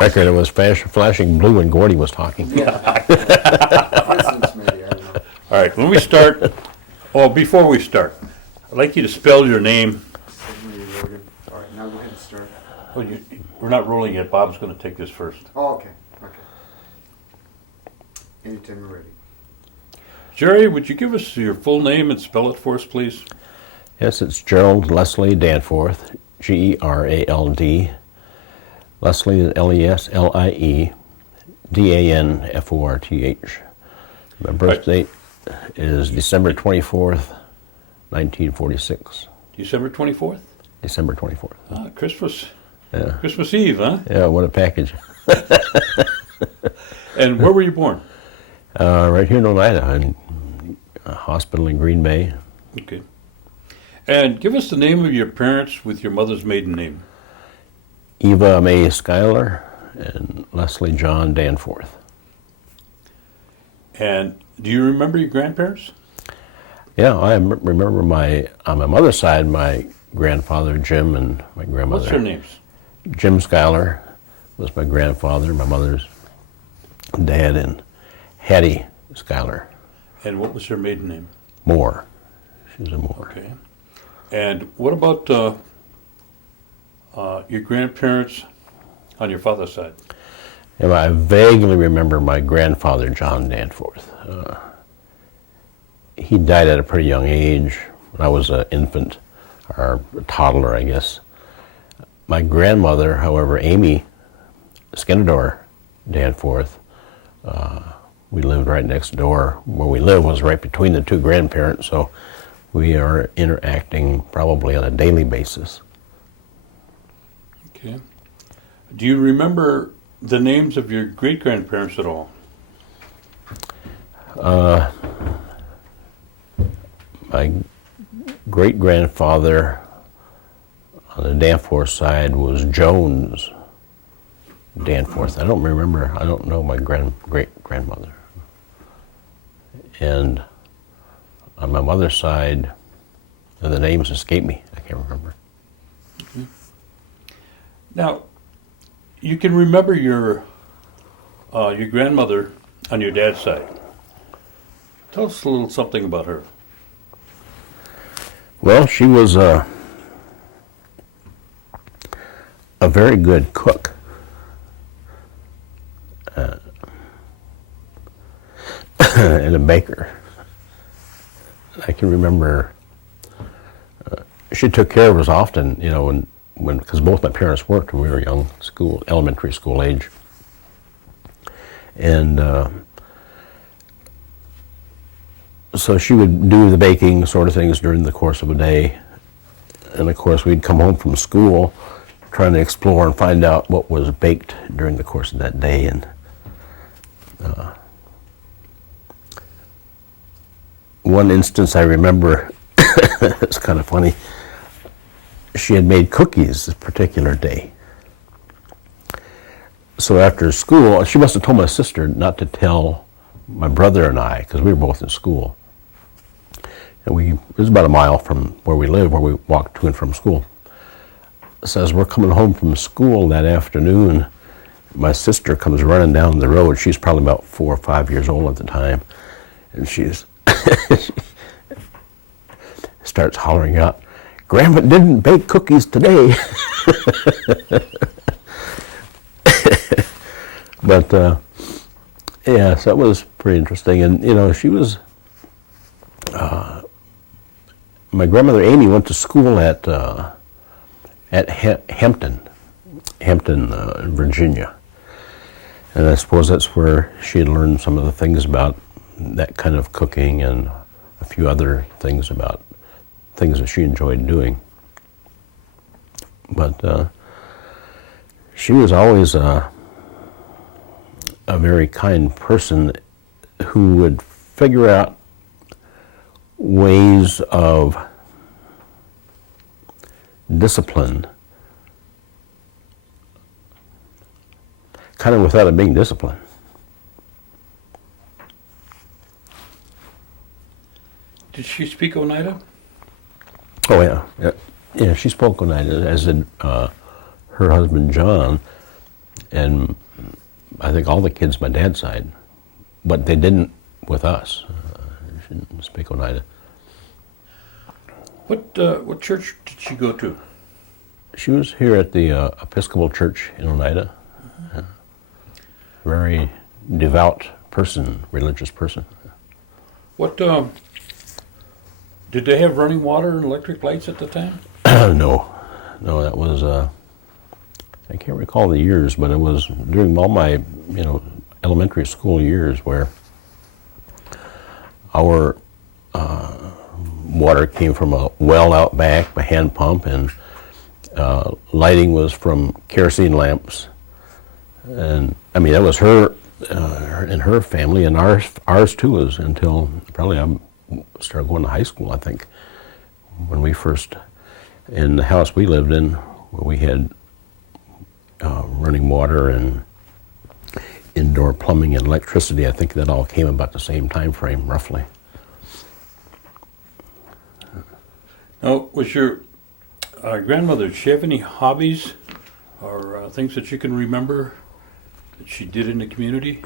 record, it was flashing blue when Gordy was talking. Yeah. For instance, maybe, I don't know. All right, when we start, before we start, I'd like you to spell your name. Maybe Logan. All right, now go ahead and start. Oh, we're not rolling yet. Bob's going to take this first. Oh, okay. Anytime you're ready. Jerry, would you give us your full name and spell it for us, please? Yes, it's Gerald Leslie Danforth, Gerald. Leslie is Leslie, Danforth. My birth date is December 24th, 1946. December 24th? December 24th. Ah, Christmas. Yeah. Christmas Eve, huh? Yeah, what a package. And where were you born? Right here in Oneida, in a hospital in Green Bay. Okay. And give us the name of your parents with your mother's maiden name. Eva Mae Schuyler and Leslie John Danforth. And do you remember your grandparents? Yeah, I remember on my mother's side, my grandfather Jim and my grandmother. What's their names? Jim Schuyler was my grandfather, my mother's dad, and Hattie Schuyler. And what was her maiden name? Moore. She was a Moore. Okay. And what about your grandparents on your father's side? And I vaguely remember my grandfather, John Danforth. He died at a pretty young age when I was an infant, or a toddler, I guess. My grandmother, however, Amy Skinador Danforth, we lived right next door. Where we lived was right between the two grandparents, so we are interacting probably on a daily basis. Okay. Do you remember the names of your great-grandparents at all? My great-grandfather on the Danforth side was Jones Danforth. I don't know my great-grandmother. And on my mother's side, the names escape me. I can't remember. Okay. Now, you can remember your grandmother on your dad's side. Tell us a little something about her. Well, she was a very good cook. And a baker. I can remember she took care of us often, when because both my parents worked when we were young, elementary school age. And so she would do the baking sort of things during the course of a day. And of course, we'd come home from school trying to explore and find out what was baked during the course of that day. And one instance I remember, it's kind of funny, she had made cookies this particular day. So after school, she must have told my sister not to tell my brother and I, because we were both in school. And it was about a mile from where we lived, where we walked to and from school. So as we're coming home from school that afternoon, my sister comes running down the road. She's probably about 4 or 5 years old at the time. And she starts hollering out, "Grandma didn't bake cookies today." But yeah, so that was pretty interesting. And she was my grandmother Amy went to school at Hampton, Virginia, and I suppose that's where she had learned some of the things about that kind of cooking and a few other things about things that she enjoyed doing. But she was always a very kind person who would figure out ways of discipline, kind of without it being discipline. Did she speak Oneida? Oh yeah. She spoke Oneida, as did her husband John. and I think all the kids my dad's side, but they didn't with us. She didn't speak Oneida. What church did she go to? She was here at the Episcopal Church in Oneida. Very devout person, religious person. What did they have running water and electric lights at the time? No, that was I can't recall the years, but it was during all my elementary school years where our water came from a well out back, a hand pump, and lighting was from kerosene lamps. And I mean, that was her and her family, and ours too was until probably I started going to high school, I think, when we first, in the house we lived in, where we had running water and indoor plumbing and electricity. I think that all came about the same time frame, roughly. Now, was your grandmother, did she have any hobbies or things that you can remember that she did in the community?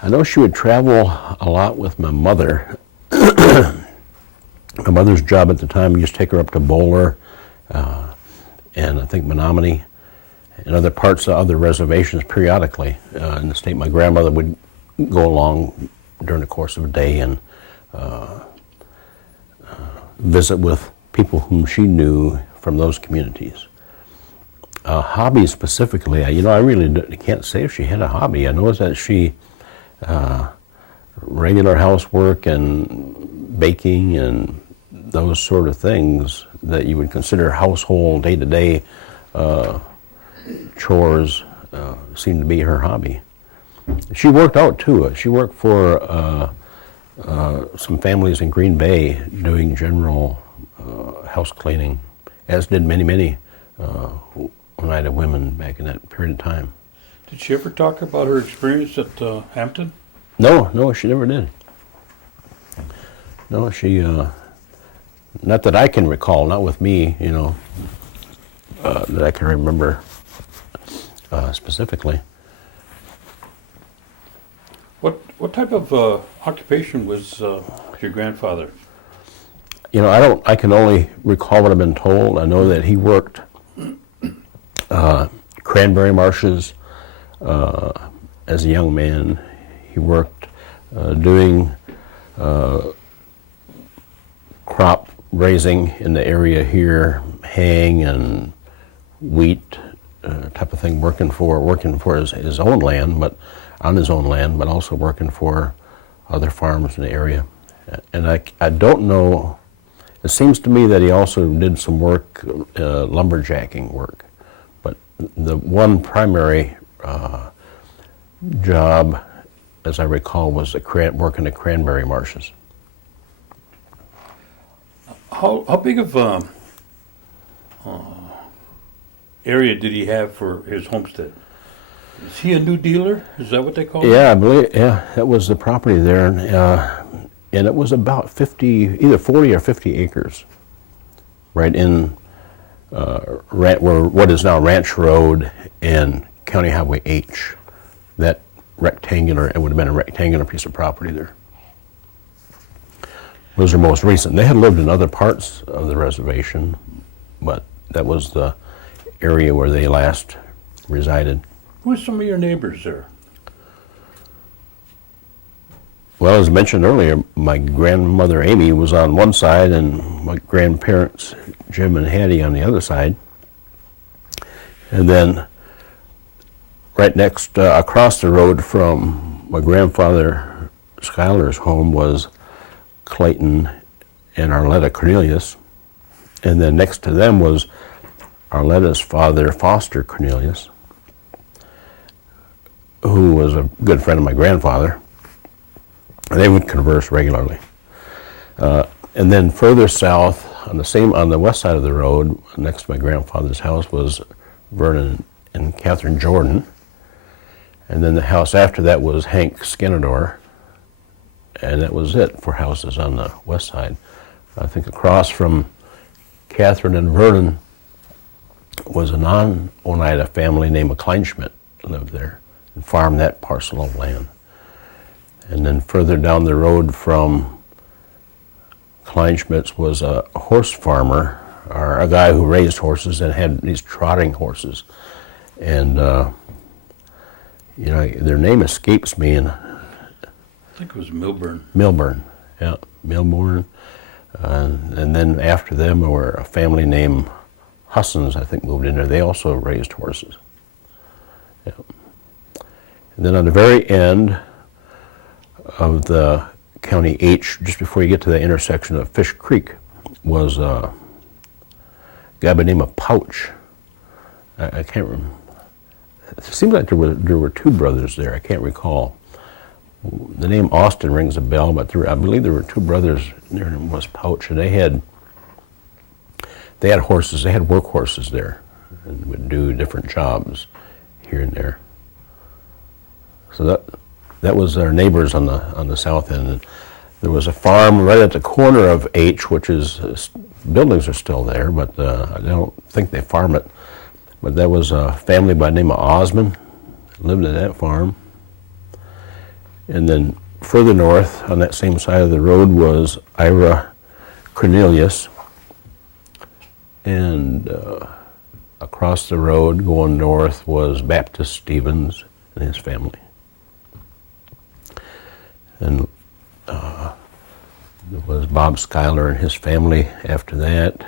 I know she would travel a lot with my mother. My mother's job at the time used to take her up to Bowler and I think Menominee and other parts of other reservations periodically in the state. My grandmother would go along during the course of a day and visit with people whom she knew from those communities. Hobbies specifically, I really can't say if she had a hobby. I know that she regular housework and baking and those sort of things that you would consider household day-to-day chores seemed to be her hobby. She worked out too. She worked for some families in Green Bay doing general house cleaning, as did many Oneida women back in that period of time. Did she ever talk about her experience at Hampton? No, she never did. No, she, not that I can recall, not with me, that I can remember specifically. What type of occupation was your grandfather? I can only recall what I've been told. I know that he worked cranberry marshes as a young man. He worked doing crop raising in the area here, haying and wheat type of thing, working for his own land, but on his own land, but also working for other farms in the area. And I don't know, it seems to me that he also did some work, lumberjacking work, but the one primary job, as I recall, was working the cranberry marshes. How big of area did he have for his homestead? Is he a new dealer? Is that what they call it? Yeah, I believe, that was the property there, and it was about 50, either 40 or 50 acres, right in where what is now Ranch Road and County Highway H. That rectangular, it would have been a rectangular piece of property there. Those are most recent. They had lived in other parts of the reservation, but that was the area where they last resided. Who are some of your neighbors there? Well, as mentioned earlier, my grandmother Amy was on one side and my grandparents Jim and Hattie on the other side. And then right next, across the road from my grandfather Schuyler's home was Clayton and Arletta Cornelius. And then next to them was Arletta's father, Foster Cornelius, who was a good friend of my grandfather. And they would converse regularly. And then further south, on the west side of the road, next to my grandfather's house, was Vernon and Catherine Jordan. And then the house after that was Hank Skenador. And that was it for houses on the west side. I think across from Catherine and Vernon was a non-Oneida family named Kleinschmidt lived there and farmed that parcel of land. And then further down the road from Kleinschmidt's was a horse farmer, or a guy who raised horses and had these trotting horses. And, their name escapes me, and I think it was Milburn. Milburn, yeah, Milburn. And then after them, there were a family named Hussons, I think, moved in there. They also raised horses. Yeah. And then on the very end of the County H, just before you get to the intersection of Fish Creek, was a guy by the name of Pouch. I can't remember. It seems like there were two brothers there. I can't recall. The name Austin rings a bell, but I believe there were two brothers. Their name was Pouch, and they had horses. They had work horses there, and would do different jobs here and there. So that was our neighbors on the south end. And there was a farm right at the corner of H, which is buildings are still there, but I don't think they farm it. But that was a family by the name of Osmond lived at that farm. And then further north on that same side of the road was Ira Cornelius. And across the road going north was Baptist Stevens and his family. And there was Bob Schuyler and his family after that.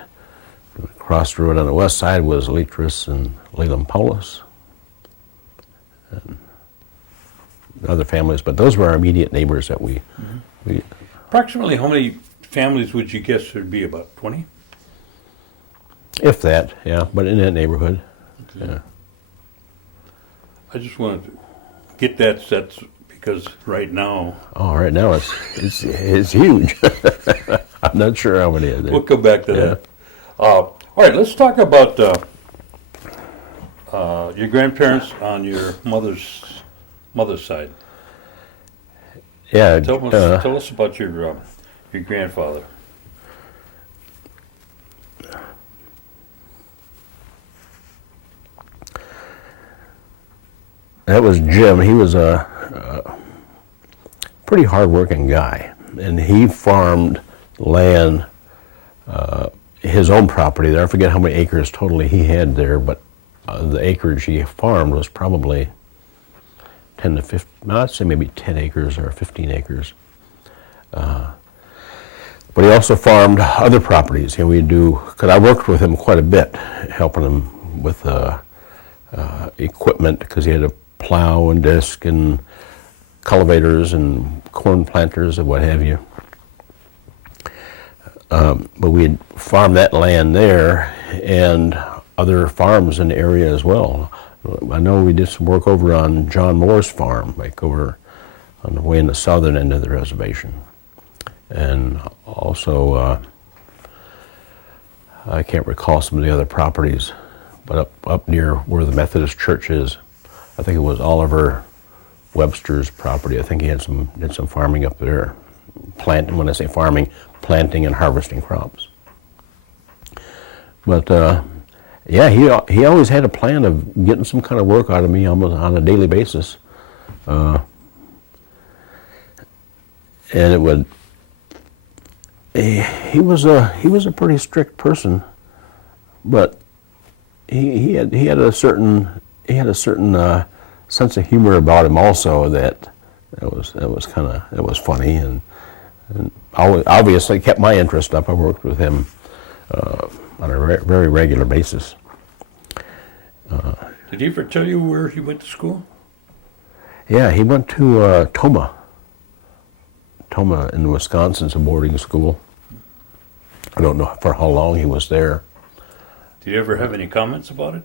Across the road on the west side was Letras and Leland Paulus. And other families, but those were our immediate neighbors that we Approximately how many families would you guess there'd be? About 20? if that, yeah, but in that neighborhood. Okay. Yeah. I just wanted to get that set because right now, Oh, right now it's huge. I'm not sure how many are there. we'll come back to that. All right, let's talk about your grandparents on your mother's side. Yeah, Tell us about your grandfather. that was Jim. He was a pretty hard-working guy, and he farmed land, his own property there. I forget how many acres totally he had there, but the acreage he farmed was probably 10 to 15, I'd say maybe 10 acres or 15 acres. But he also farmed other properties. Because I worked with him quite a bit, helping him with equipment, because he had a plow and disc and cultivators and corn planters and what have you. But we'd farm that land there and other farms in the area as well. I know we did some work over on John Moore's farm, like over on the way in the southern end of the reservation. And also, I can't recall some of the other properties, but up near where the Methodist church is, I think it was Oliver Webster's property. I think he did some farming up there. When I say farming, planting and harvesting crops. But yeah, he always had a plan of getting some kind of work out of me almost on a daily basis, and it would. He was a pretty strict person, but he had a certain sense of humor about him also that was funny and obviously kept my interest up. I worked with him on a very regular basis. Did he ever tell you where he went to school? Yeah, he went to Tomah in Wisconsin, a boarding school. I don't know for how long he was there. Did you ever have any comments about it?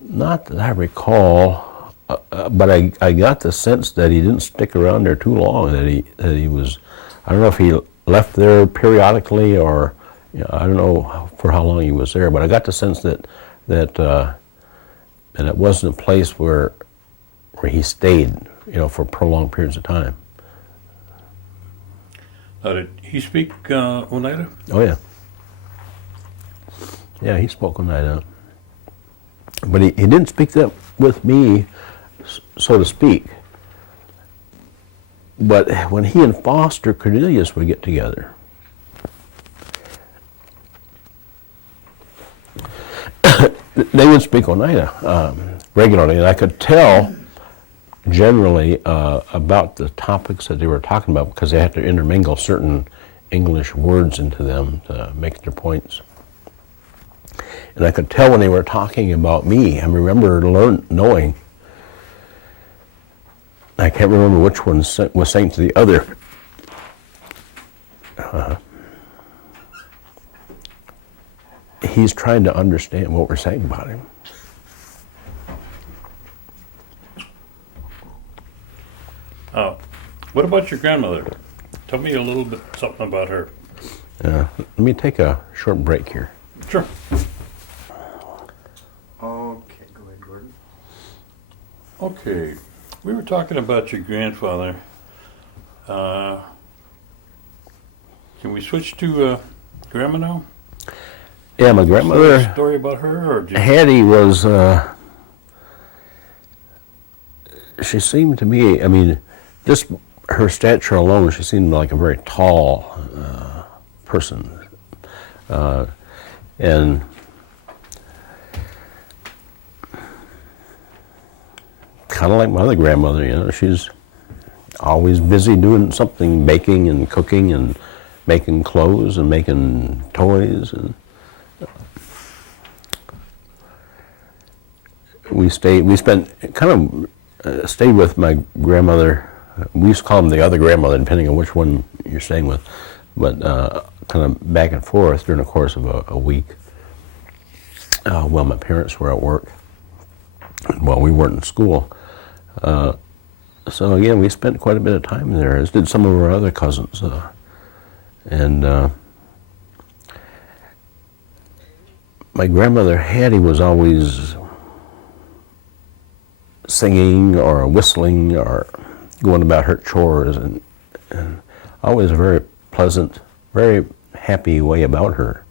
Not that I recall, but I got the sense that he didn't stick around there too long. That he was, I don't know if he left there periodically or I don't know for how long he was there. But I got the sense that it wasn't a place where he stayed, for prolonged periods of time. Did he speak Oneida? Oh yeah. Yeah, he spoke Oneida. But he didn't speak that with me, so to speak. But when he and Foster Cornelius would get together, they would speak Oneida regularly, and I could tell generally about the topics that they were talking about because they had to intermingle certain English words into them to make their points. And I could tell when they were talking about me. I remember knowing, I can't remember which one was saying to the other, he's trying to understand what we're saying about him. What about your grandmother? Tell me a little bit something about her. Let me take a short break here. Sure. Okay, go ahead, Gordon. Okay, we were talking about your grandfather. Can we switch to Grandma now? Yeah, my grandmother, Story about her, or just, Hattie, was, she seemed to me, I mean, just her stature alone, she seemed like a very tall person. And kind of like my other grandmother, you know, she's always busy doing something, baking and cooking and making clothes and making toys. And stayed with my grandmother. We used to call them the other grandmother, depending on which one you're staying with, but kind of back and forth during the course of a week while my parents were at work, while we weren't in school. So again, we spent quite a bit of time there, as did some of our other cousins. My grandmother Hattie was always singing or whistling or going about her chores, and always a very pleasant, very happy way about her.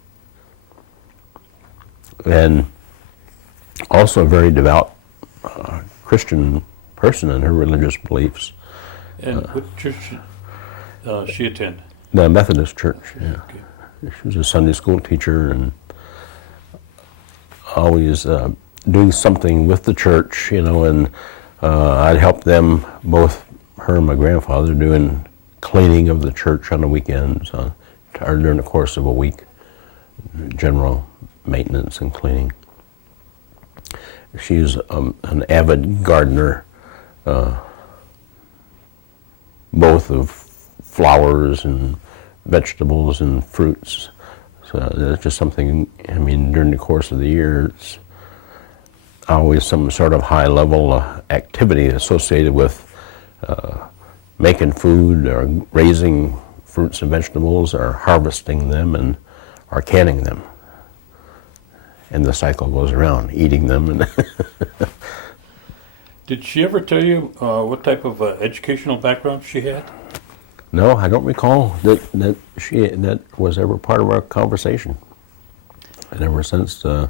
And also a very devout Christian person in her religious beliefs. and what church she attend? The Methodist Church, yeah. Okay. She was a Sunday school teacher and always doing something with the church, you know, and I'd help them, both her and my grandfather, doing cleaning of the church on the weekends or during the course of a week, general maintenance and cleaning. She's an avid gardener, both of flowers and vegetables and fruits. So that's just something, I mean, during the course of the year, it's always some sort of high-level activity associated with making food or raising fruits and vegetables or harvesting them or canning them. And the cycle goes around, eating them. And Did she ever tell you what type of educational background she had? No, I don't recall that was ever part of our conversation. And ever since, that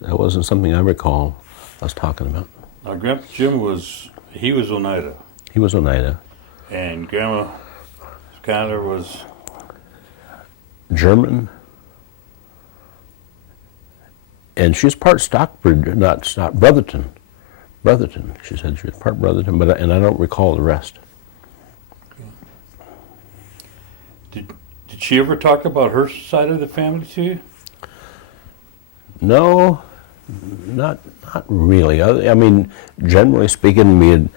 wasn't something I recall us talking about. Now, Grandpa Jim was Oneida, He was Oneida. and Grandma Skyler was German. And she's part Stockbridge, not Stock, Brotherton. Brotherton, she said she was part Brotherton, and I don't recall the rest. Did she ever talk about her side of the family to you? No, not really. I mean, generally speaking, we'd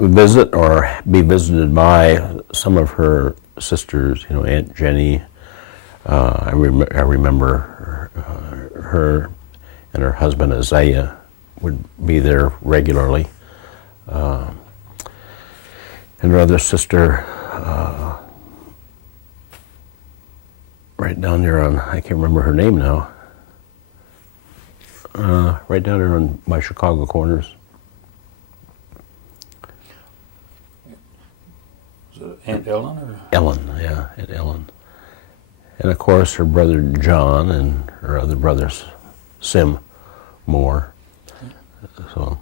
visit or be visited by some of her sisters, you know, Aunt Jenny. I remember her and her husband Isaiah would be there regularly. And her other sister, right down there on, I can't remember her name now, right down there on my Chicago corners. Was it Aunt Ellen? Or? Ellen, yeah, Aunt Ellen. And of course her brother John and her other brothers, Sim more. So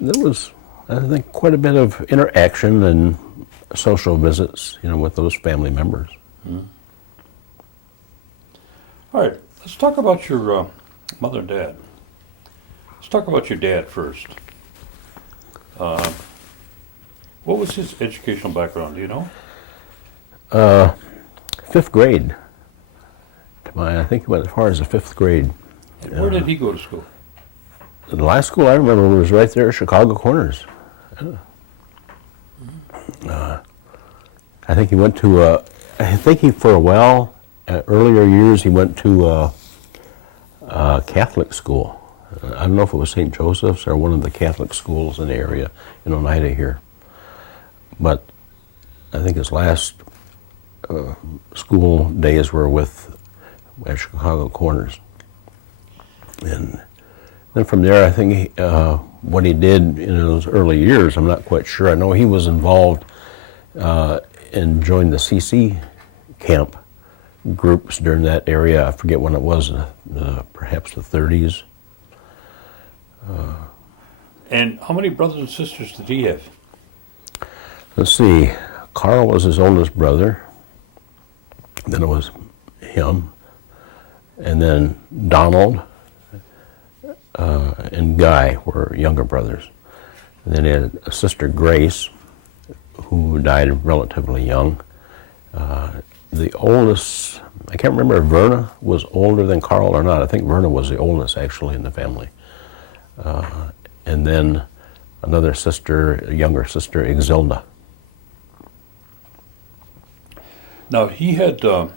there was, I think, quite a bit of interaction and social visits, with those family members. All right, let's talk about your mother and dad. Let's talk about your dad first. What was his educational background, do you know? Fifth grade. I think he went as far as the fifth grade. And where did he go to school? The last school I remember was right there at Chicago Corners. I think he went to, for a while, earlier years, he went to a Catholic school. I don't know if it was St. Joseph's or one of the Catholic schools in the area in Oneida here. But I think his last school days were at Chicago Corners. And then from there, I think what he did in those early years, I'm not quite sure. I know he was involved and joined the CC camp groups during that area. I forget when it was, perhaps the 30s. And how many brothers and sisters did he have? Let's see, Carl was his oldest brother, then it was him, and then Donald and Guy were younger brothers. And then he had a sister, Grace, who died relatively young. The oldest, I can't remember if Verna was older than Carl or not. I think Verna was the oldest, actually, in the family. And then another sister, a younger sister, Exilda. Now, he had I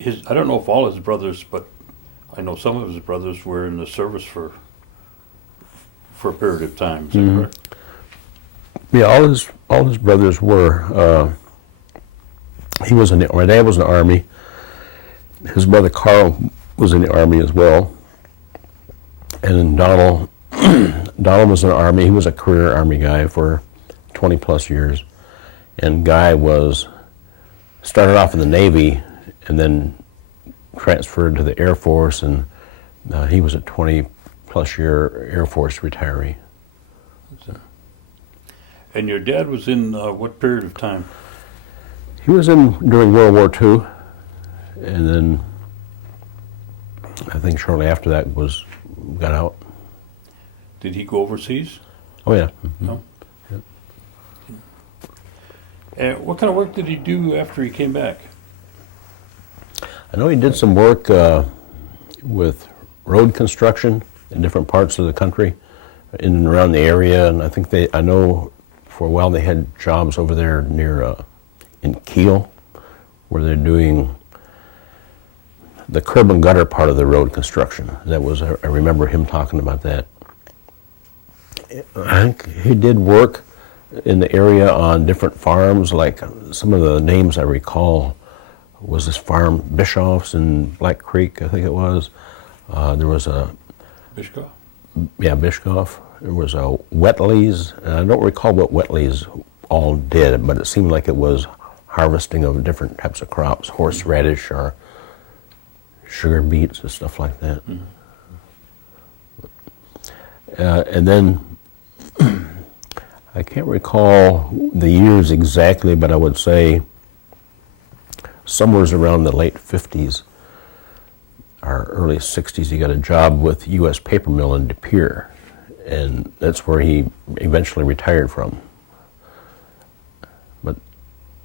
don't know if all his brothers, but I know some of his brothers were in the service for a period of time. Is that correct? Yeah, all his brothers were. My dad was in the Army. His brother Carl was in the Army as well. And then Donald was in the Army. He was a career Army guy for 20 plus years. And Guy started off in the Navy and then transferred to the Air Force, and he was a 20 plus year Air Force retiree. And your dad was in what period of time? He was in during World War II, and then I think shortly after that got out. Did he go overseas? Oh yeah. Mm-hmm. No. And what kind of work did he do after he came back? I know he did some work with road construction in different parts of the country, in and around the area, and I think I know for a while they had jobs over there near in Kiel, where they're doing the curb and gutter part of the road construction. I remember him talking about that. I think he did work in the area on different farms, like some of the names I recall was this farm, Bischoff's in Black Creek, I think it was. There was a... Bischoff? Yeah, Bischoff. There was a Wheatley's, and I don't recall what Wheatley's all did, but it seemed like it was harvesting of different types of crops, horseradish or sugar beets and stuff like that. Mm-hmm. And then I can't recall the years exactly, but I would say somewhere around the late 50s or early 60s, he got a job with U.S. Paper Mill in De Pere, and that's where he eventually retired from. But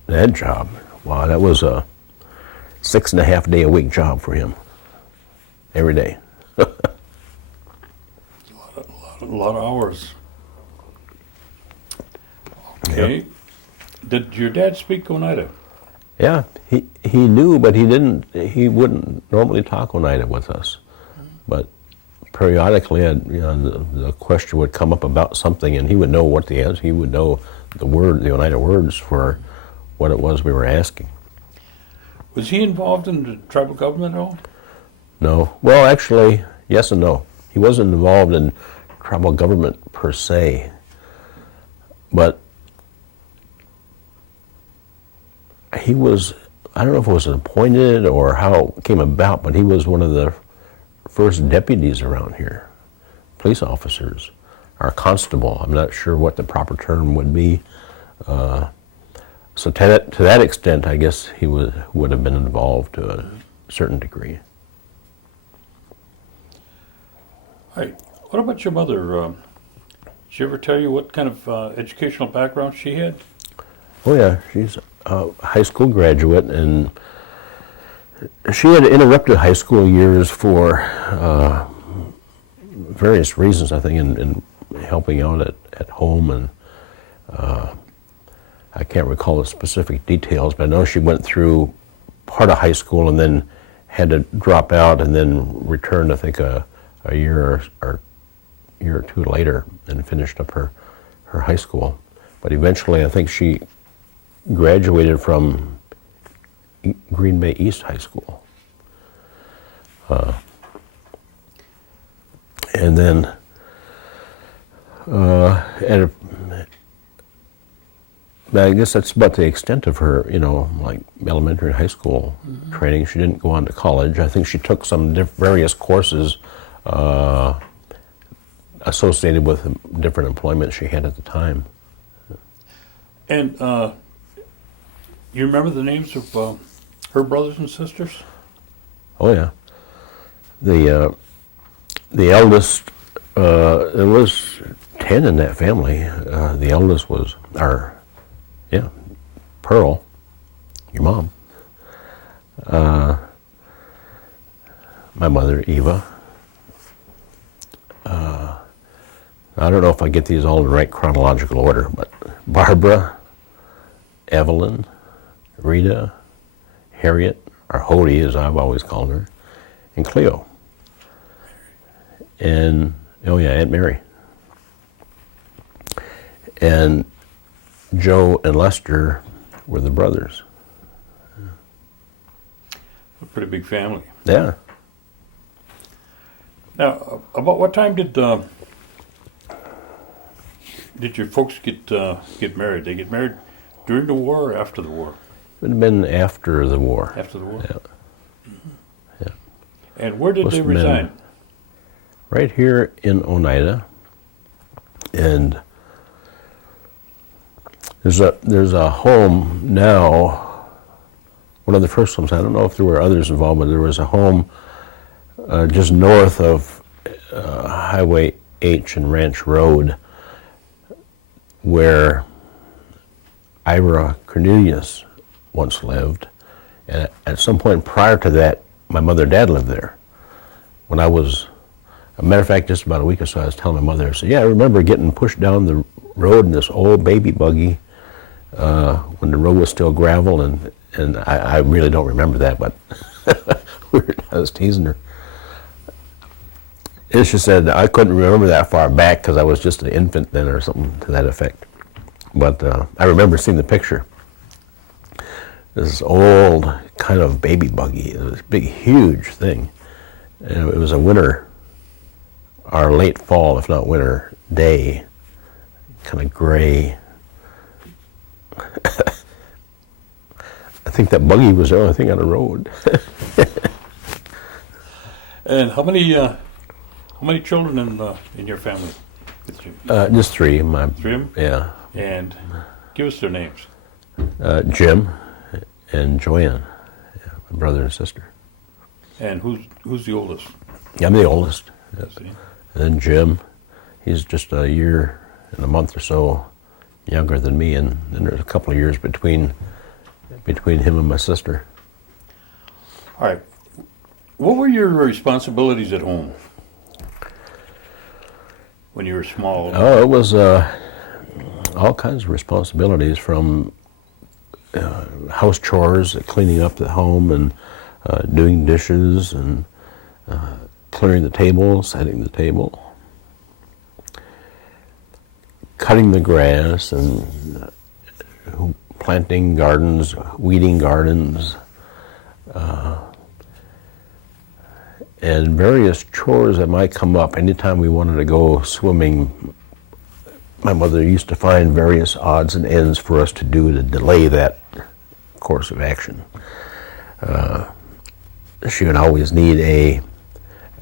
that job, wow, that was a 6.5 day a week job for him, every day. a lot of hours. Okay. Yep. Did your dad speak Oneida? Yeah, he knew, but he wouldn't normally talk Oneida with us. But periodically, the question would come up about something, and he would know what the answer. He would know the Oneida words for what it was we were asking. Was he involved in the tribal government at all? No. Well, actually, yes and no. He wasn't involved in tribal government per se, but he was I don't know if it was appointed or how it came about, but he was one of the first deputies around here, police officers, or constable. I'm not sure what the proper term would be. So to that extent, I guess he would have been involved to a certain degree. Hi. What about your mother? Did she ever tell you what kind of educational background she had? Oh yeah, she's a high school graduate, and she had interrupted high school years for various reasons, I think, in helping out at home, and I can't recall the specific details, but I know she went through part of high school and then had to drop out and then returned, I think, a year or two later and finished up her high school. But eventually, I think she graduated from Green Bay East High School. And then I guess that's about the extent of her, like elementary and high school training. She didn't go on to college. I think she took some various courses associated with different employment she had at the time. And you remember the names of her brothers and sisters? Oh yeah, the eldest. There was 10 in that family. The eldest was Pearl, your mom. My mother, Eva. I don't know if I get these all in the right chronological order, but Barbara, Evelyn, Rita, Harriet, or Hodie as I've always called her, and Cleo. And, Aunt Mary. And Joe and Lester were the brothers. A pretty big family. Yeah. Now, about what time did your folks get married? They get married during the war or after the war? It would have been after the war. After the war. Yeah. Yeah. And where did Must they have been reside? Right here in Oneida. And there's a home now, one of the first homes. I don't know if there were others involved, but there was a home just north of Highway H and Ranch Road where Ira Cornelius once lived. And at some point prior to that, my mother and dad lived there. When I was, a matter of fact, just about a week or so, I was telling my mother, I said, yeah, I remember getting pushed down the road in this old baby buggy when the road was still gravel, and I really don't remember that, but I was teasing her. And she said I couldn't remember that far back because I was just an infant then or something to that effect. But I remember seeing the picture. This old kind of baby buggy, it was a big, huge thing. And it was a winter, or late fall, if not winter, day, kind of gray. I think that buggy was the only thing on the road. And how many children in your family? Just three. Three of them? Yeah. And give us their names. Jim and Joanne, my brother and sister. And who's the oldest? I'm the oldest. See? And then Jim, he's just a year and a month or so younger than me, and then there's a couple of years between him and my sister. All right. What were your responsibilities at home when you were small? Oh, it was all kinds of responsibilities, from house chores, cleaning up the home, and doing dishes, and clearing the table, setting the table, cutting the grass, and planting gardens, weeding gardens, and various chores that might come up. Anytime we wanted to go swimming, my mother used to find various odds and ends for us to do to delay that course of action. She would always need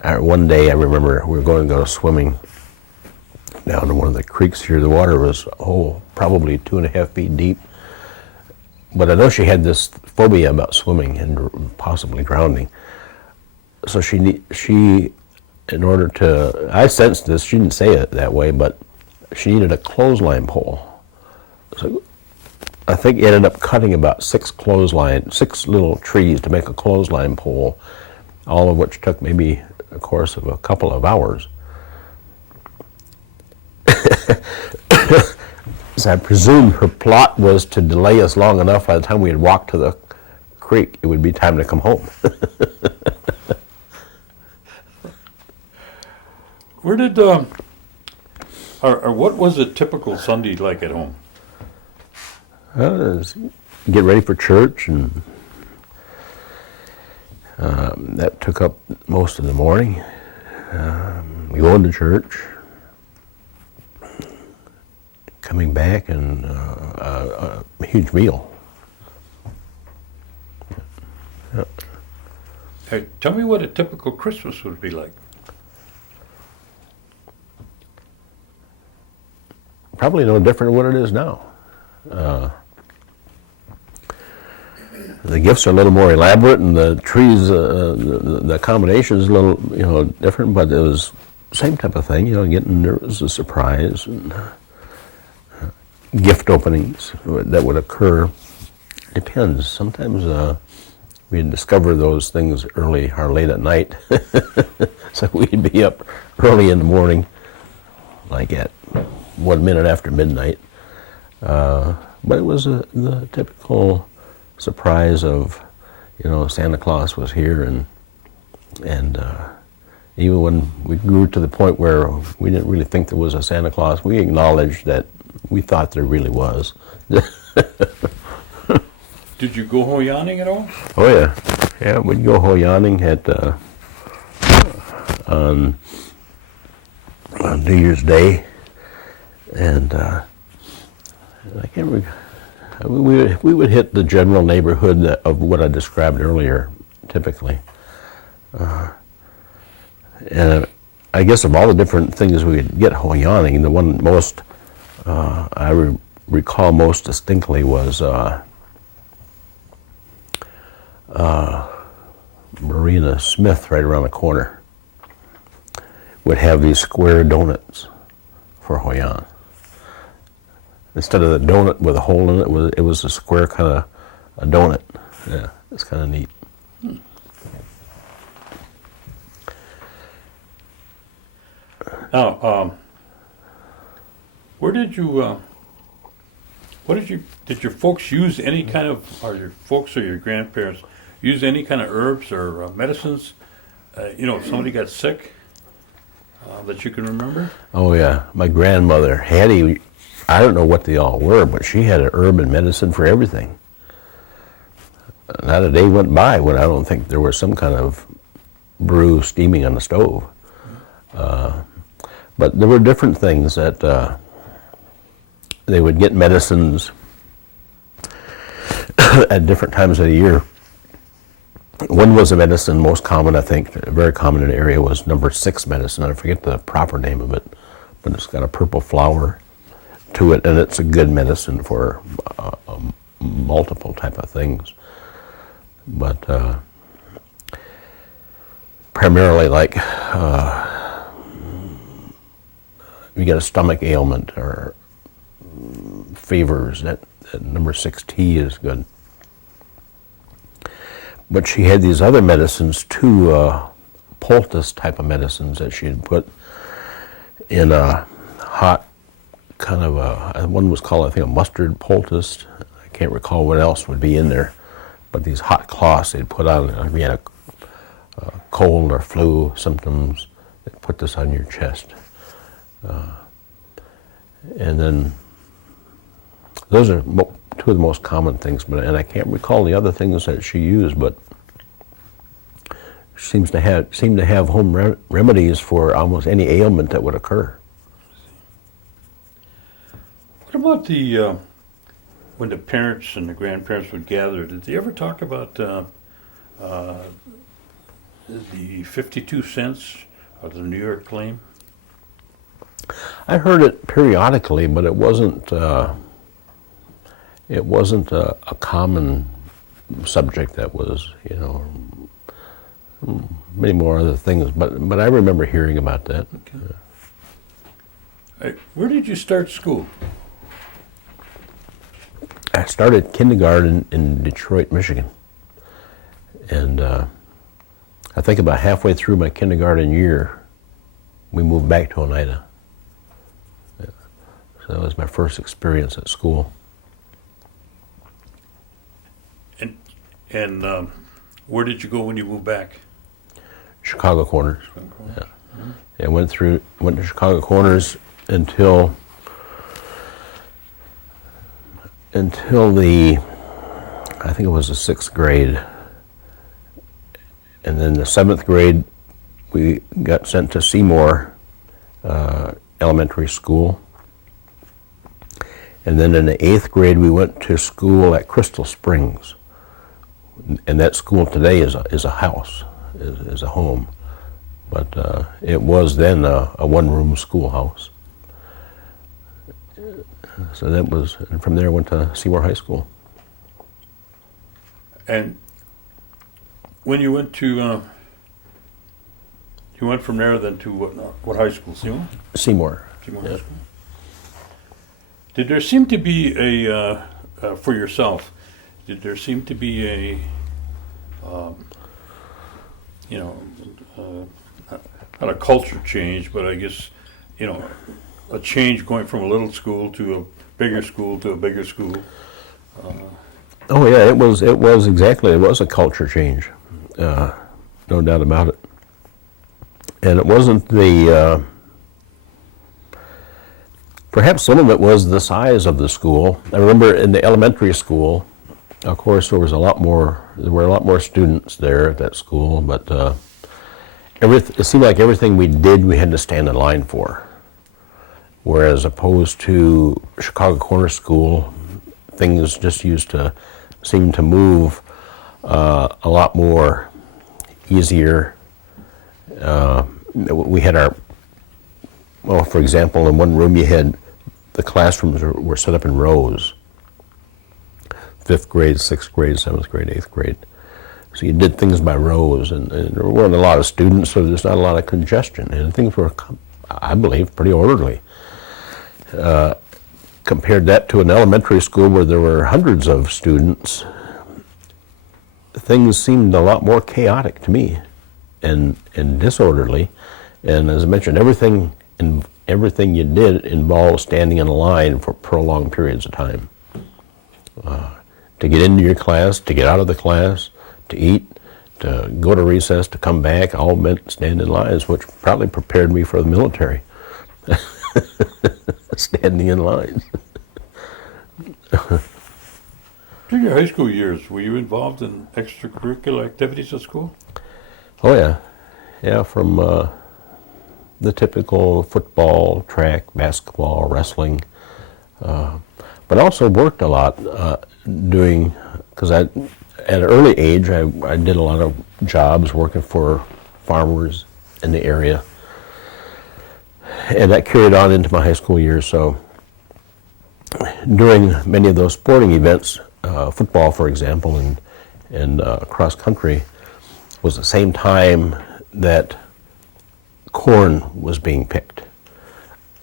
one day I remember we were going to go swimming down to one of the creeks here. The water was, probably 2.5 feet deep. But I know she had this phobia about swimming and possibly drowning. So in order to, I sensed this, she didn't say it that way, but she needed a clothesline pole. So I think it ended up cutting about 6 little trees to make a clothesline pole, all of which took maybe a course of a couple of hours. So I presume her plot was to delay us long enough by the time we had walked to the creek, it would be time to come home. Where did, or what was a typical Sunday like at home? Get ready for church, and that took up most of the morning. Going to church, coming back, and a huge meal. Hey, tell me what a typical Christmas would be like. Probably no different than what it is now. The gifts are a little more elaborate, and the trees, the combination is a little, different. But it was same type of thing. There was a surprise and gift openings that would occur. Depends. Sometimes we'd discover those things early or late at night, so we'd be up early in the morning, like at 1 minute after midnight. But it was the typical surprise of, Santa Claus was here, and even when we grew to the point where we didn't really think there was a Santa Claus, we acknowledged that we thought there really was. Did you go hoyaning at all? Oh yeah, we'd go hoyaning on New Year's Day, and I can't remember. We would hit the general neighborhood of what I described earlier, typically. And I guess of all the different things we would get hoyaning, the one most I recall most distinctly was Marina Smith, right around the corner, would have these square donuts for hoyan. Instead of the donut with a hole in it, it was a square kind of a donut. Yeah, it's kind of neat. Now, did your folks use any kind of, or your folks or your grandparents use any kind of herbs or medicines? If somebody got sick, that you can remember? Oh yeah, my grandmother, Hattie, I don't know what they all were, but she had an herb and medicine for everything. Not a day went by when I don't think there was some kind of brew steaming on the stove. But there were different things that they would get medicines at different times of the year. One was a medicine, most common, I think, very common in the area, was number 6 medicine. I forget the proper name of it, but it's got a purple flower to it, and it's a good medicine for multiple type of things. But primarily, like you get a stomach ailment or fevers, that number 6 tea is good. But she had these other medicines, 2 poultice type of medicines that she had put in a hot kind of one was called, I think, a mustard poultice. I can't recall what else would be in there, but these hot cloths they'd put on if you had a cold or flu symptoms, they'd put this on your chest. And then those are 2 of the most common things, and I can't recall the other things that she used, but she seemed to have home remedies for almost any ailment that would occur. What about the when the parents and the grandparents would gather, did they ever talk about the 52 cents of the New York claim? I heard it periodically, but it wasn't a common subject that was, many more other things. But I remember hearing about that. Okay. Where did you start school? I started kindergarten in Detroit, Michigan, and I think about halfway through my kindergarten year, we moved back to Oneida. Yeah. So that was my first experience at school. And where did you go when you moved back? Chicago Corners. Yeah. I went to Chicago Corners until I think it was the 6th grade. And then the 7th grade, we got sent to Seymour Elementary School. And then in the 8th grade, we went to school at Crystal Springs. And that school today is a house, is a home. But it was then a one-room schoolhouse. So that was, and from there I went to Seymour High School. And when you went to, you went from there then to what high school? Seymour? Seymour. Seymour Yeah. High School. Did there seem to be for yourself, did there seem to be a, not a culture change, but I guess, a change going from a little school to a bigger school to a bigger school? Oh yeah, it was a culture change, no doubt about it. And it wasn't perhaps some of it was the size of the school. I remember in the elementary school, of course, there were a lot more students there at that school, but it seemed like everything we did, we had to stand in line for. Whereas opposed to Chicago Corner School, things just seem to move a lot more easier. We had for example, in one room you had the classrooms were set up in rows. 5th grade, 6th grade, 7th grade, 8th grade. So you did things by rows, and there weren't a lot of students, so there's not a lot of congestion, and things were, I believe, pretty orderly. Compared that to an elementary school where there were hundreds of students, things seemed a lot more chaotic to me, and disorderly. And as I mentioned, everything you did involved standing in a line for prolonged periods of time. To get into your class, to get out of the class, to eat, to go to recess, to come back, all meant stand in lines, which probably prepared me for the military. Standing in lines. During your high school years, were you involved in extracurricular activities at school? Oh yeah. Yeah, from the typical football, track, basketball, wrestling, but also worked a lot because at an early age I did a lot of jobs working for farmers in the area, and that carried on into my high school years. So during many of those sporting events, football for example, and cross country, was the same time that corn was being picked.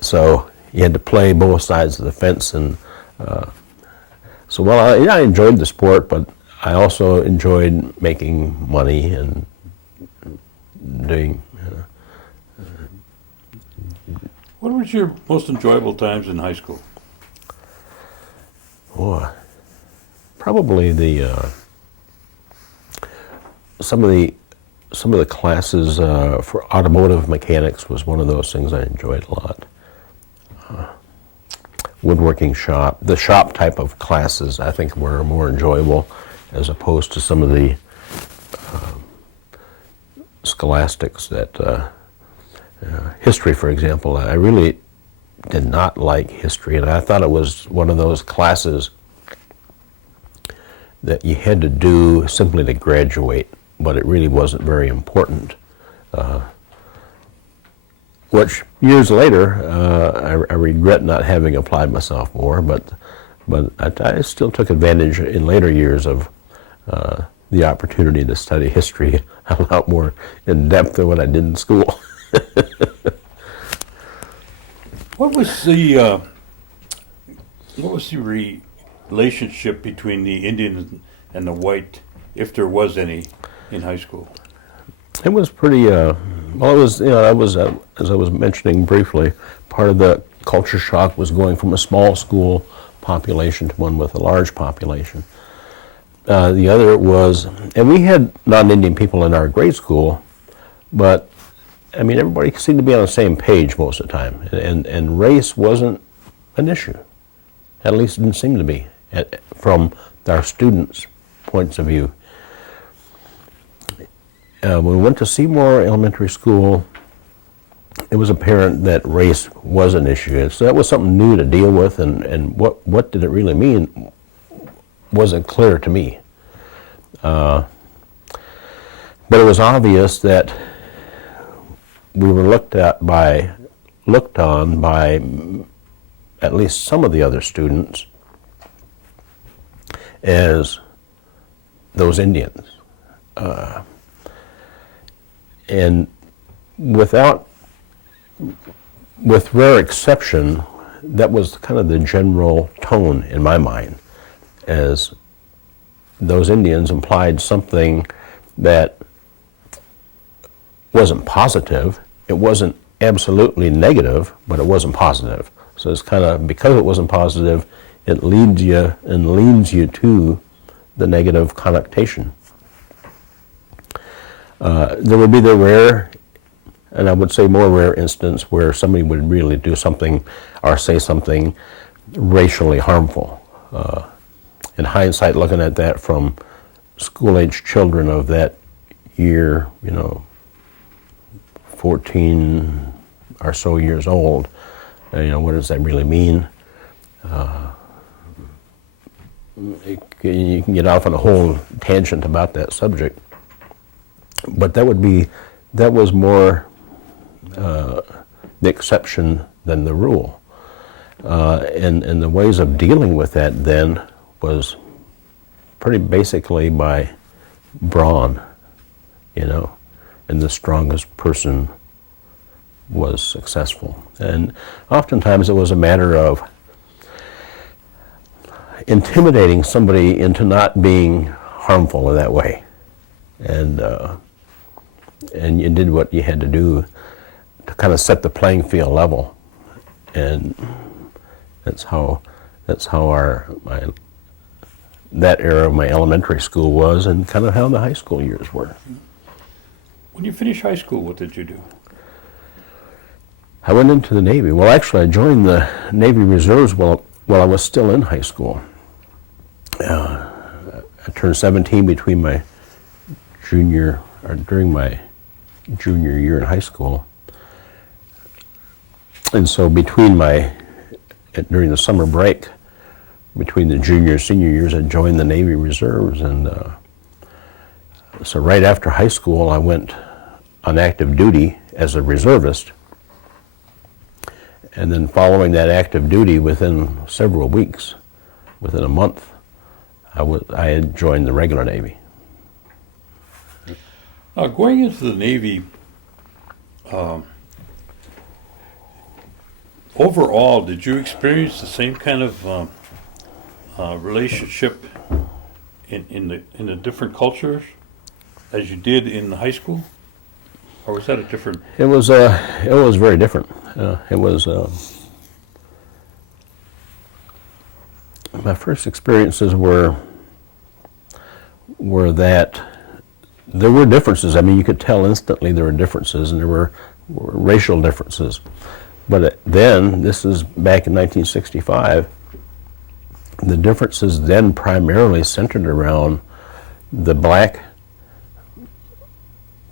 So you had to play both sides of the fence, and so while I enjoyed the sport, but I also enjoyed making money and doing. What was your most enjoyable times in high school? Probably some of the classes for automotive mechanics was one of those things I enjoyed a lot. Woodworking shop, the shop type of classes I think were more enjoyable as opposed to some of the scholastics that, history for example, I really did not like history, and I thought it was one of those classes that you had to do simply to graduate, but it really wasn't very important. Which years later, I regret not having applied myself more, but I still took advantage in later years of the opportunity to study history a lot more in depth than what I did in school. What was the relationship between the Indian and the white, if there was any, in high school? It was pretty, well, it was, I was, as I was mentioning briefly, part of the culture shock was going from a small school population to one with a large population. The other was, and we had non-Indian people in our grade school, but, I mean, everybody seemed to be on the same page most of the time, and race wasn't an issue. At least it didn't seem to be, from our students' points of view. When we went to Seymour Elementary School, it was apparent that race was an issue. And so that was something new to deal with, and what did it really mean wasn't clear to me. But it was obvious that we were looked on by at least some of the other students as those Indians. And with rare exception, that was kind of the general tone in my mind, as those Indians implied something that wasn't positive. It wasn't absolutely negative, but it wasn't positive. So it's kind of, because it wasn't positive, it leads you and leans you to the negative connotation. There would be the rare, and I would say more rare instance where somebody would really do something or say something racially harmful. In hindsight, looking at that from school-age children of that year, 14 or so years old, what does that really mean? You can get off on a whole tangent about that subject. But that was more the exception than the rule. And the ways of dealing with that then was pretty basically by brawn, and the strongest person was successful. And oftentimes it was a matter of intimidating somebody into not being harmful in that way. And you did what you had to do to kind of set the playing field level, and that's how that era of my elementary school was, and kind of how the high school years were. When you finished high school, what did you do? I went into the Navy. Well, actually, I joined the Navy Reserves while I was still in high school. I turned 17 during my junior year in high school. And so during the summer break, between the junior and senior years, I joined the Navy Reserves. And so right after high school, I went on active duty as a reservist. And then following that active duty, within several weeks, within a month, I had joined the regular Navy. Going into the Navy, overall, did you experience the same kind of relationship in the different cultures as you did in high school, or was that a different? It was very different. My first experiences were that there were differences. I mean, you could tell instantly there were differences, and there were racial differences. But then, this is back in 1965, the differences then primarily centered around the black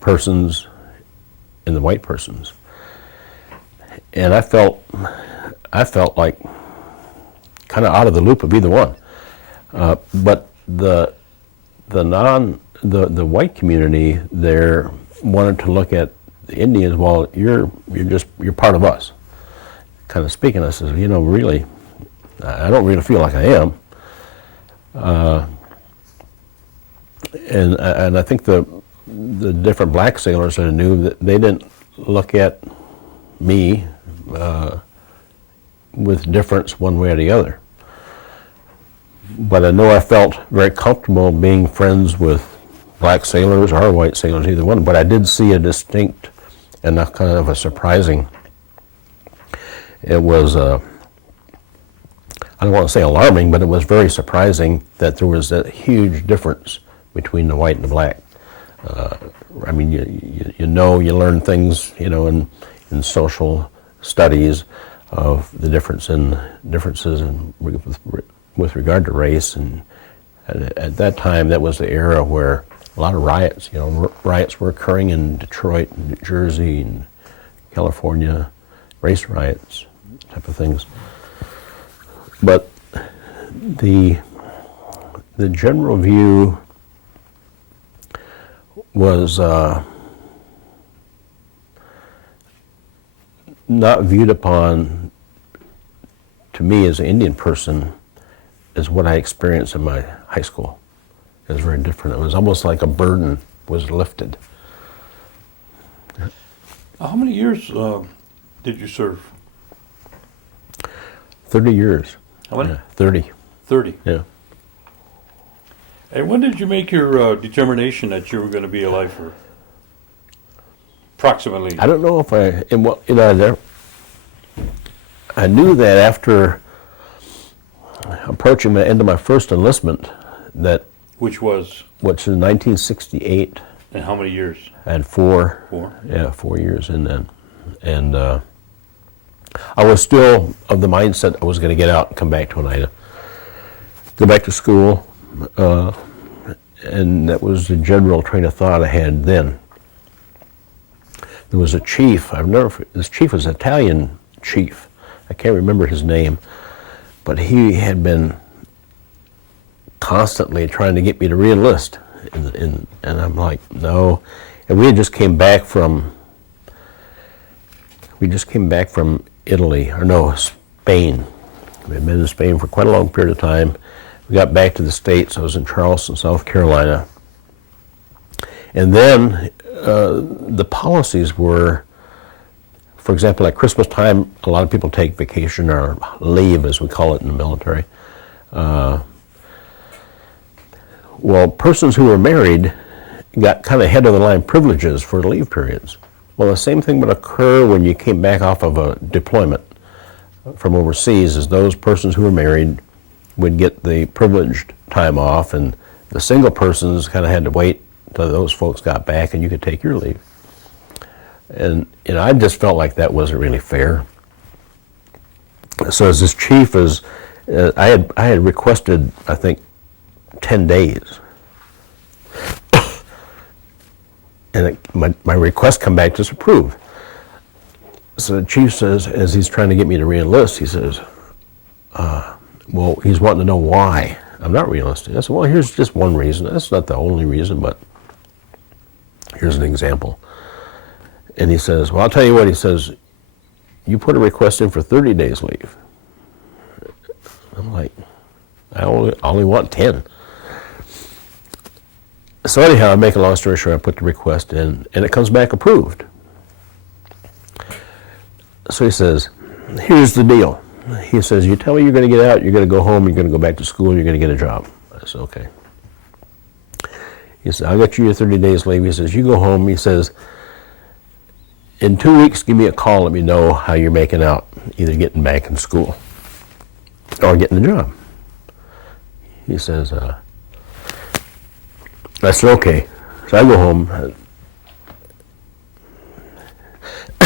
persons and the white persons. And I felt like kind of out of the loop of either one. But the the white community there wanted to look at the Indians. Well, you're part of us. Kind of speaking, I says, really, I don't really feel like I am. And I think the different black sailors that I knew, that they didn't look at me with difference one way or the other. But I know I felt very comfortable being friends with black sailors or white sailors, either one. But I did see a distinct and a kind of a surprising, it was, I don't want to say alarming, but it was very surprising that there was a huge difference between the white and the black. I mean, you learn things, in social studies of the differences with regard to race, and at that time, that was the era where a lot of riots, riots were occurring in Detroit, and New Jersey, and California, race riots, type of things. But the general view was not viewed upon, to me as an Indian person, as what I experienced in my high school. It was very different. It was almost like a burden was lifted. How many years did you serve? 30 years. How many? Yeah, 30. 30. Yeah. And when did you make your determination that you were going to be a lifer? Approximately. I don't know if I knew that after approaching the end of my first enlistment, Which was? which is 1968. And how many years? I had 4. 4? Yeah, 4 years in then. And I was still of the mindset I was going to get out and come back to Oneida, go back to school, and that was the general train of thought I had then. There was a chief, this chief was an Italian chief. I can't remember his name, but he had been constantly trying to get me to re-enlist. And I'm like, no. And we just came back from Italy, or no, Spain. We had been in Spain for quite a long period of time. We got back to the States. I was in Charleston, South Carolina. And then the policies were, for example, at Christmas time, a lot of people take vacation or leave, as we call it in the military. Well, persons who were married got kind of head of the line privileges for leave periods. Well, the same thing would occur when you came back off of a deployment from overseas, as those persons who were married would get the privileged time off, and the single persons kind of had to wait until those folks got back and you could take your leave. And I just felt like that wasn't really fair. So as this chief I had requested, I think, 10 days. And my request come back disapproved. So the chief says, as he's trying to get me to re-enlist, he says, well, he's wanting to know why I'm not re-enlisting. I said, well, here's just one reason. That's not the only reason, but here's an example. And he says, well, I'll tell you what, he says, you put a request in for 30 days leave. I'm like, I only want 10. So anyhow, I make a long story short, I put the request in, and it comes back approved. So he says, here's the deal. He says, you tell me you're going to get out, you're going to go home, you're going to go back to school, you're going to get a job. I said, okay. He said, I'll get you your 30 days leave. He says, you go home. He says, in 2 weeks, give me a call, let me know how you're making out, either getting back in school or getting the job. He says, I said, okay. So I go home.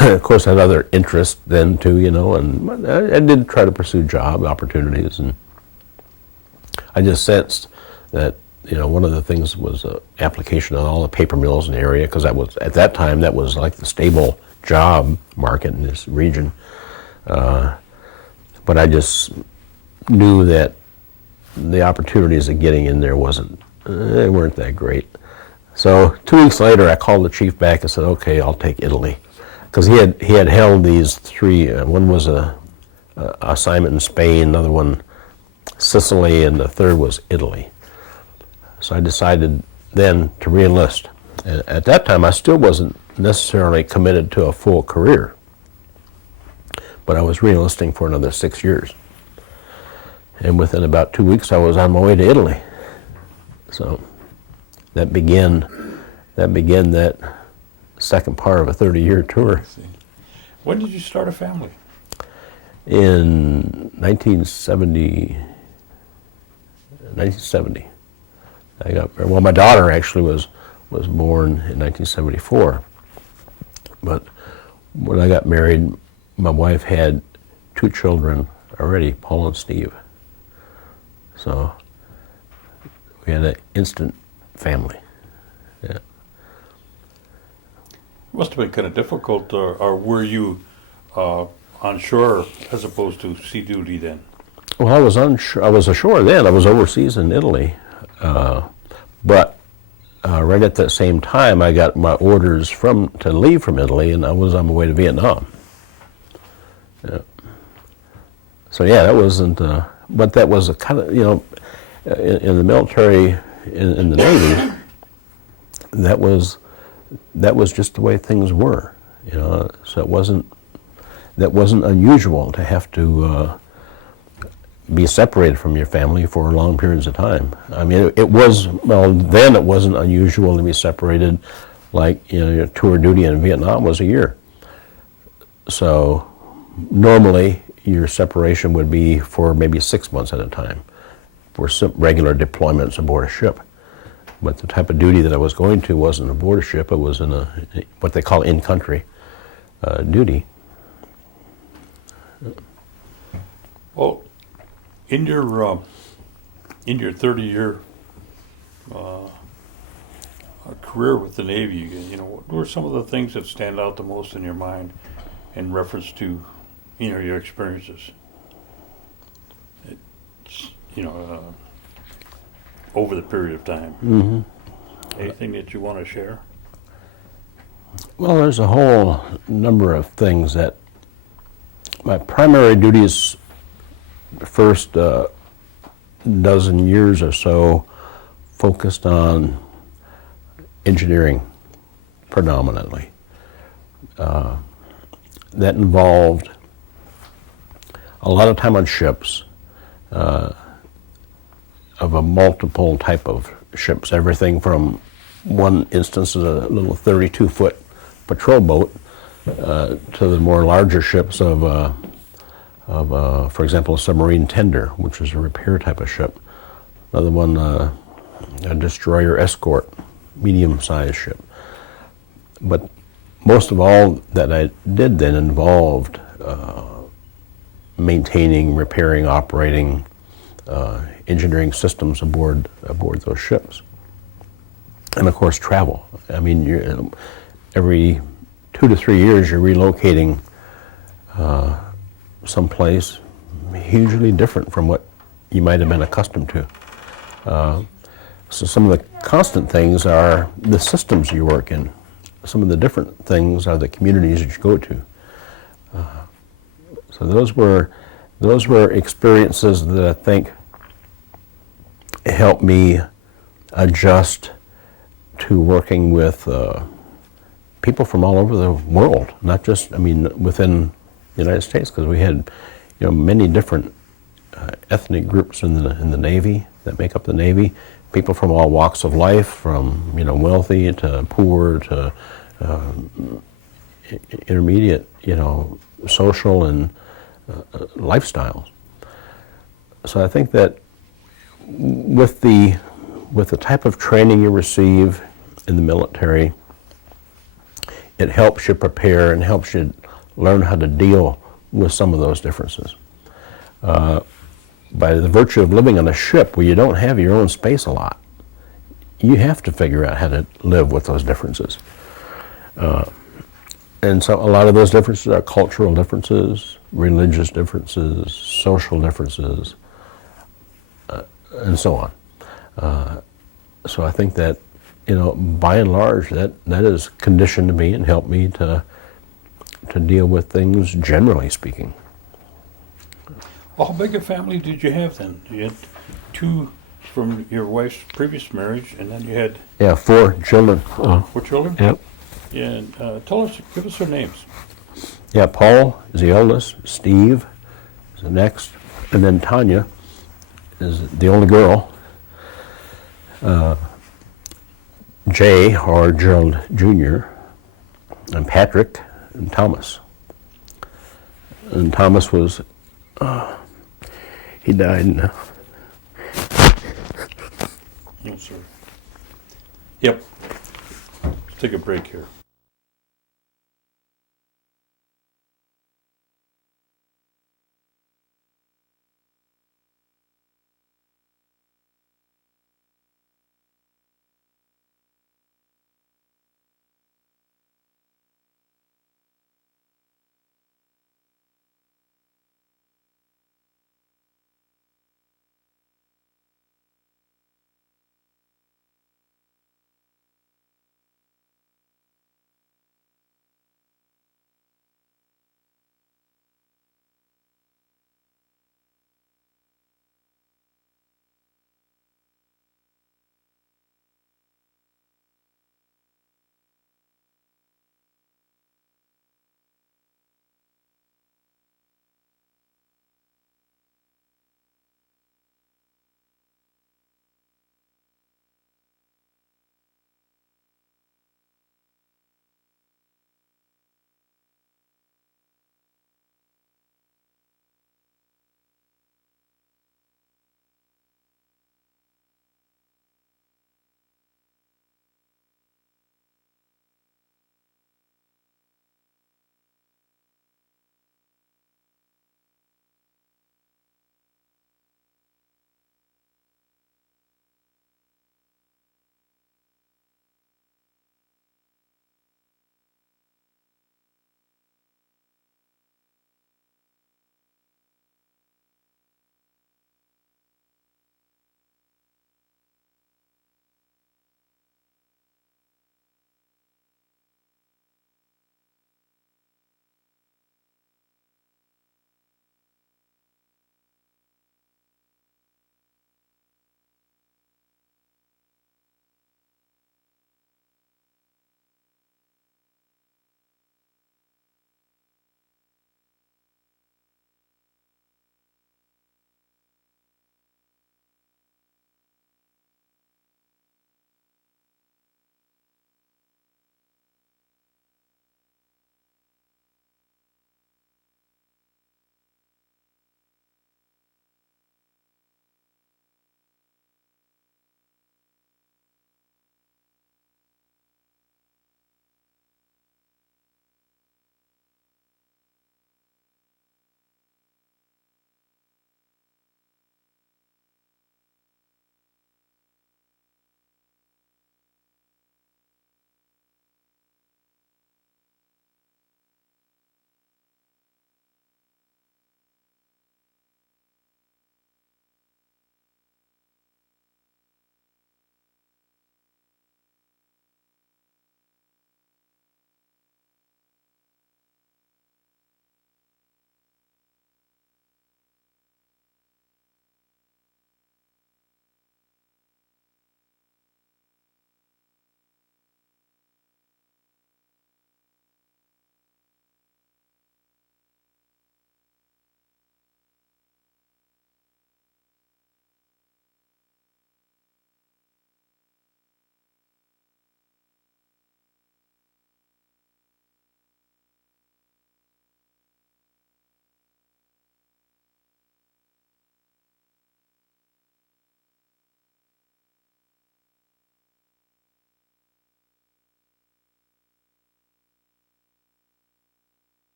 Of course, I had other interests then too, and I did try to pursue job opportunities, and I just sensed that, one of the things was application on all the paper mills in the area, because at that time, that was like the stable job market in this region. But I just knew that the opportunities of getting in there wasn't They weren't that great. So 2 weeks later, I called the chief back and said, okay, I'll take Italy. Because he had held these three, one was a assignment in Spain, another one Sicily, and the third was Italy. So I decided then to re-enlist. At that time, I still wasn't necessarily committed to a full career, but I was re-enlisting for another 6 years. And within about 2 weeks, I was on my way to Italy. So that began that second part of a 30-year tour. When did you start a family? In 1970, my daughter actually was born in 1974. But when I got married, my wife had 2 children already, Paul and Steve. So we had an instant family. Yeah. Must have been kind of difficult, or were you on shore as opposed to sea duty then? Well, I was ashore then. I was overseas in Italy, but right at that same time, I got my orders to leave from Italy, and I was on my way to Vietnam. Yeah. So yeah, that wasn't. But that was a kind of, in the military, in the Navy, that was just the way things were. So that wasn't unusual to have to be separated from your family for long periods of time. I mean, then it wasn't unusual to be separated, like, your tour duty in Vietnam was a year. So normally your separation would be for maybe 6 months at a time for some regular deployments aboard a ship. But the type of duty that I was going to wasn't aboard a ship, it was in what they call in-country duty. Well, in your 30-year career with the Navy, what were some of the things that stand out the most in your mind in reference to, your experiences? Over the period of time. Mm-hmm. Anything that you want to share? Well, there's a whole number of things that my primary duties, the first dozen years or so, focused on engineering predominantly. That involved a lot of time on ships, of a multiple type of ships, everything from one instance is a little 32-foot patrol boat to the more larger ships of for example, a submarine tender, which is a repair type of ship. Another one, a destroyer escort, medium-sized ship. But most of all that I did then involved maintaining, repairing, operating, engineering systems aboard those ships. And of course, travel. I mean, every 2 to 3 years, you're relocating someplace hugely different from what you might have been accustomed to. So some of the constant things are the systems you work in. Some of the different things are the communities that you go to. So those were experiences that I think helped me adjust to working with people from all over the world, not just, within the United States, because we had, many different ethnic groups in the Navy that make up the Navy. People from all walks of life, from wealthy to poor to intermediate, social and lifestyles. So I think that with the type of training you receive in the military, it helps you prepare and helps you learn how to deal with some of those differences. By the virtue of living on a ship where you don't have your own space a lot, you have to figure out how to live with those differences. And so a lot of those differences are cultural differences, religious differences, social differences, and so on. So I think that, by and large, that has conditioned me and helped me to deal with things, generally speaking. Well, how big a family did you have then? You had two from your wife's previous marriage, and then you had Yeah, 4 children. 4 children? Yep. Yeah, and give us their names. Yeah, Paul is the eldest, Steve is the next, and then Tanya is the only girl. Jay, or Gerald Jr., and Patrick, and Thomas. And Thomas was, he died in, No, sir. Yep. Let's take a break here.